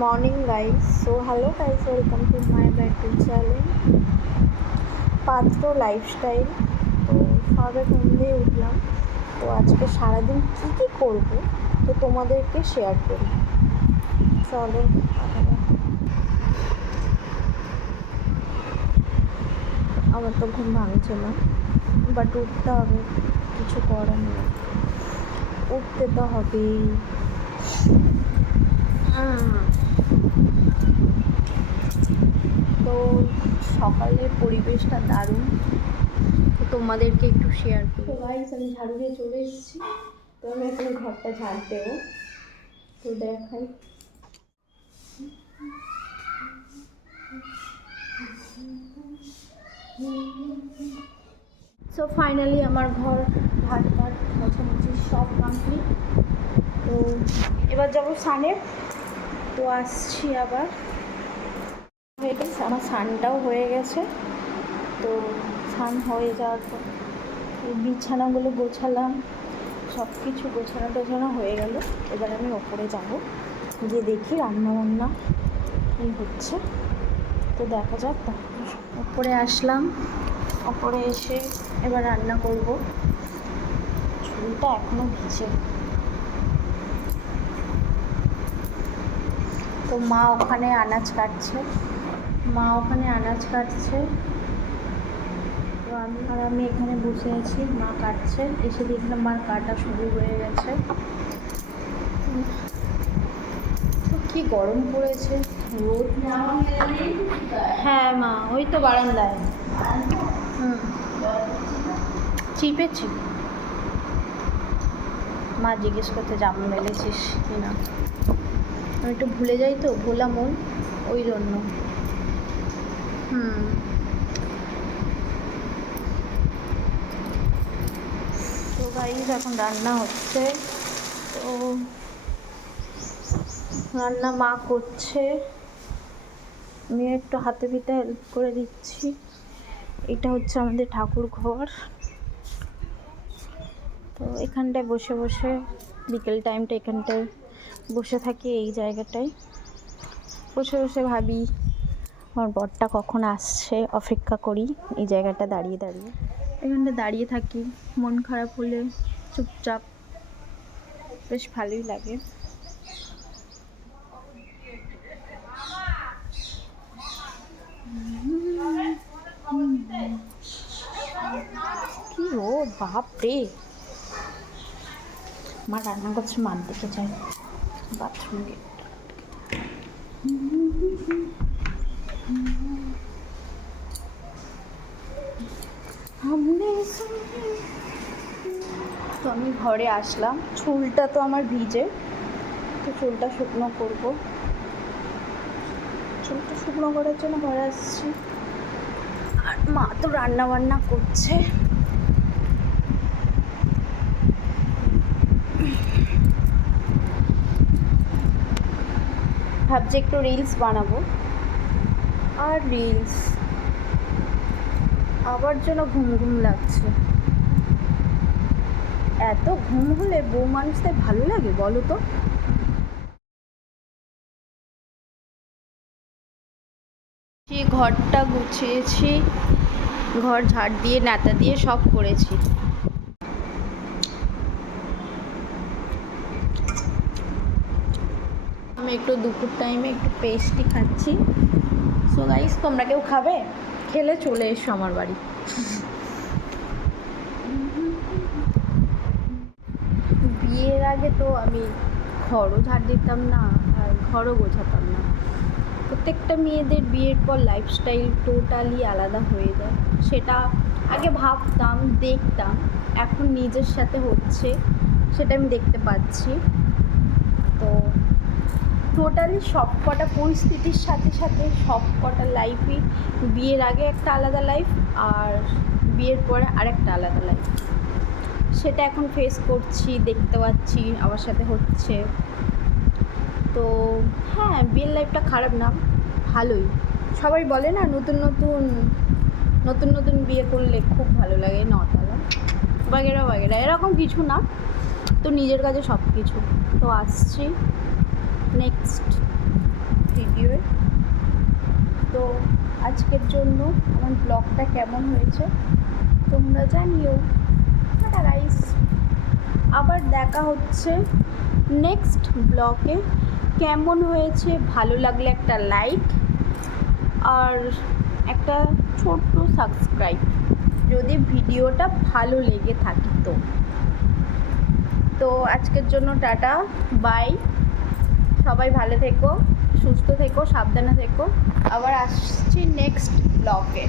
Morning guys. So hello guys, welcome to my battery channel পাত্র lifestyle. তো সবে ঘুম দিয়ে উঠলাম। তো আজকে সারাদিন কী কী করবো তো তোমাদেরকে শেয়ার করি। চলো, আমার তো ঘুম ভাঙছে না, বাট উঠতে হবে, কিছু করার নেই, উঠতে তো হবেই। তো সকালের পরিবেশটা দারুণ, তো তোমাদেরকে একটু শেয়ার করি। তো গাইস, আমি ঝাড়ু দিয়ে চলে এসেছি। তো আমি এখন ঘরটা ঝাড় দেবো, তো দেখাই। সো ফাইনালি আমার ঘর ঝাড় মোছামুছি সব কমপ্লিট। তো এবার যাবো সানে। তো আসছি আবার। হয়ে গেছে আমার, স্নানটাও হয়ে গেছে। তো স্নান হয়ে যাওয়ার পর বিছানাগুলো গোছালাম, সব কিছু গোছানো হয়ে গেল। এবার আমি ওপরে যাব, গিয়ে দেখি রান্নাবান্না কী হচ্ছে। তো দেখা যাক। ওপরে আসলাম, ওপরে এসে এবার রান্না করব। চুলটা এখনও ভিজে। তো মা ওখানে আনাজ কাটছে। তো আমি এখানে বসে আছি, মা কাটছে। এসে দেখলাম মার কাটা শুরু হয়ে গেছে। তো কী গরম পড়েছে, রোদ। হ্যাঁ মা, ওই তো বারান্দায়। চিপেছি। মা জিজ্ঞেস করতে জামা মেলেছিস কি না। আমি একটু ভুলে যাই, তো ভোলা মন, ওই জন্য। তো গাইস, এখন রান্না হচ্ছে। তো রান্না মা করছে, আমি একটু হাতে পিঠে হেল্প করে দিচ্ছি। এটা হচ্ছে আমাদের ঠাকুর ঘর। তো এখানটায় বসে বসে বিকেল টাইমটা এখানটায় বসে থাকি, এই জায়গাটায় বসে বসে ভাবি আমার বরটা কখন আসছে, অপেক্ষা করি এই জায়গাটা দাঁড়িয়ে এখানটা দাঁড়িয়ে থাকি। মন খারাপ হলে চুপচাপ, বেশ ভালোই লাগে। কি ও বাপরে, মা রান্না করছে, মার দিকে যাই, বাথরুম গেট। তো আমি ঘরে আসলাম, চুলটা তো আমার ভিজে, তো চুলটা শুকনো করবো। চুলটা শুকনো করার জন্য ঘরে আসছি। আর মা তো রান্না বান্না করছে। ভাবছি একটু রিলস বানাবো। আর রিলস আবার যেন ঘুম ঘুম লাগছে। এত ঘুম হলে বউ মানুষদের ভালো লাগে বলো তো? ঘরটা গুছিয়েছি, ঘর ঝাড় দিয়ে ন্যাতা দিয়ে সব করেছি। আমি একটু দুপুর টাইমে একটু পেস্ট্রি খাচ্ছি। সো গাইস, তোমরা কেউ খাবে? খেলে চলে এসো আমার বাড়ি। বিয়ের আগে তো আমি ঘরও ঝাড় দিতাম না, আর ঘরও গোছাতাম না। প্রত্যেকটা মেয়েদের বিয়ের পর লাইফস্টাইল টোটালি আলাদা হয়ে যায়। সেটা আগে ভাবতাম, দেখতাম, এখন নিজের সাথে হচ্ছে, সেটা আমি দেখতে পাচ্ছি। তো টোটালি সব কটা পরিস্থিতির সাথে সাথে সব কটা লাইফই, বিয়ের আগে একটা আলাদা লাইফ, আর বিয়ের পরে আরেকটা আলাদা লাইফ, সেটা এখন ফেস করছি, দেখতে পাচ্ছি, আমার সাথে হচ্ছে। তো হ্যাঁ, বিয়ের লাইফটা খারাপ না, ভালোই। সবাই বলে না, নতুন নতুন বিয়ে করলে খুব ভালো লাগে, নতলা বাগেরা বাগেরা, এরকম কিছু না। তো নিজের কাছে সব কিছু। তো আসছি নেক্সট ভিডিওয়ে। তো আজকের জন্য আমার ব্লগটা কেমন হয়েছে তোমরা জানিও। টাটা গাইস, আবার দেখা হচ্ছে নেক্সট ব্লগে। কেমন হয়েছে ভালো লাগলে একটা লাইক আর একটা ছোট্ট সাবস্ক্রাইব যদি ভিডিওটা ভালো লেগে থাকে। তো আজকের জন্য টাটা, বাই। সবাই ভালো থেকো, সুস্থ থেকো, সাবধানে থেকো। আবার আসছি নেক্সট ব্লগে।